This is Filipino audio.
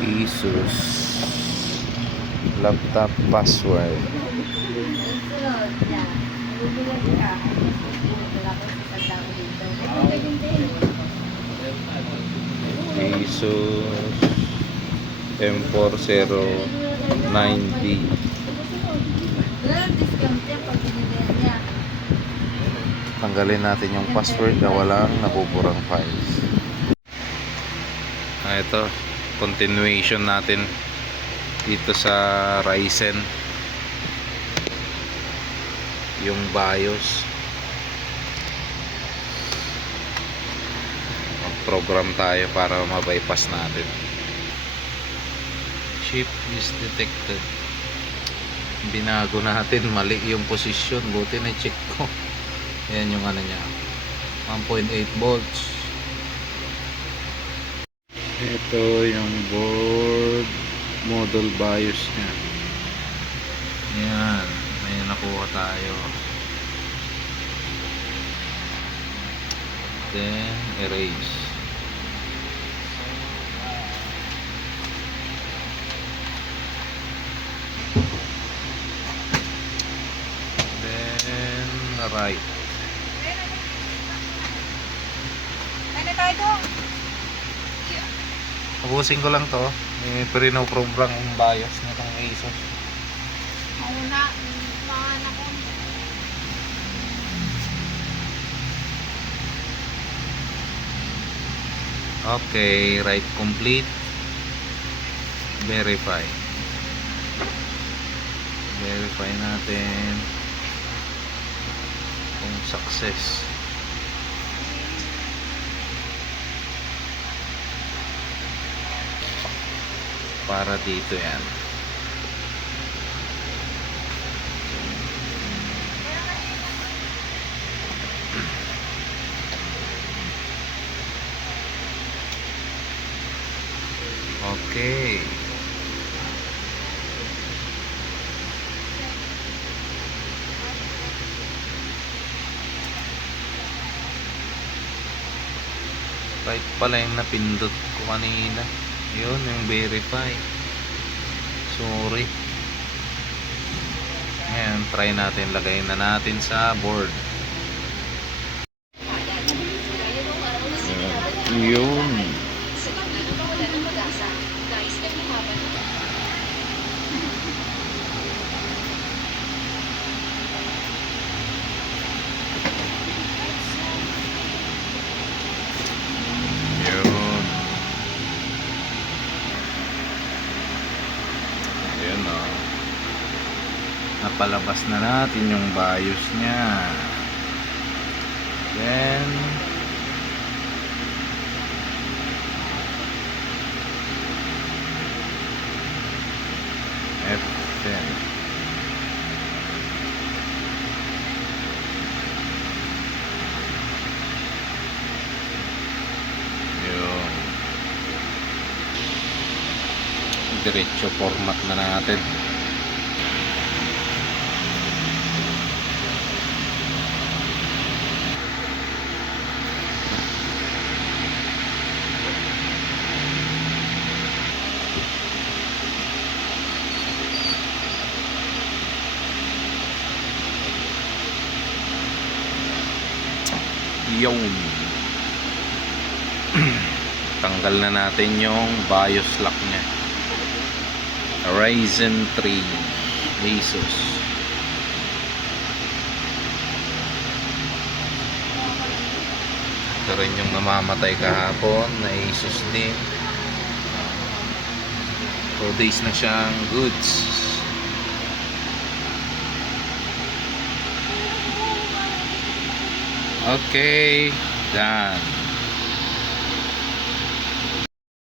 Asus laptop password. Asus M4090. Tanggalin natin yung password na walang nabuburang files. Ito, continuation natin dito sa Ryzen, yung BIOS. Mag-program tayo para ma-bypass natin. Chip is detected. Binago natin, mali yung position, buti na check ko. Ayan yung ano niya, 1.8 volts. Ito yung board model BIOS nya. Yan, may nakuha tayo. Then erase. Then write. Ubusin ko lang to. Pre-program yung BIOS nitong Asus. Mauna, pangan ako. Okay, write complete. Verify. Verify natin kung success. Para dito yan. Okay. Right pala yung napindot ko kanina. Yun, yung verify. Sorry. Ngayon, try natin. Lagay na natin sa board. Yun. Napalabas na natin yung BIOS nya. Then F10. Yun. Diretso format na natin. Yun. Tanggal na natin yung BIOS lock nya. Ryzen 3 Asus. Ito rin yung namamatay kahapon na Asus din. 4 days na siyang goods. Okay, done.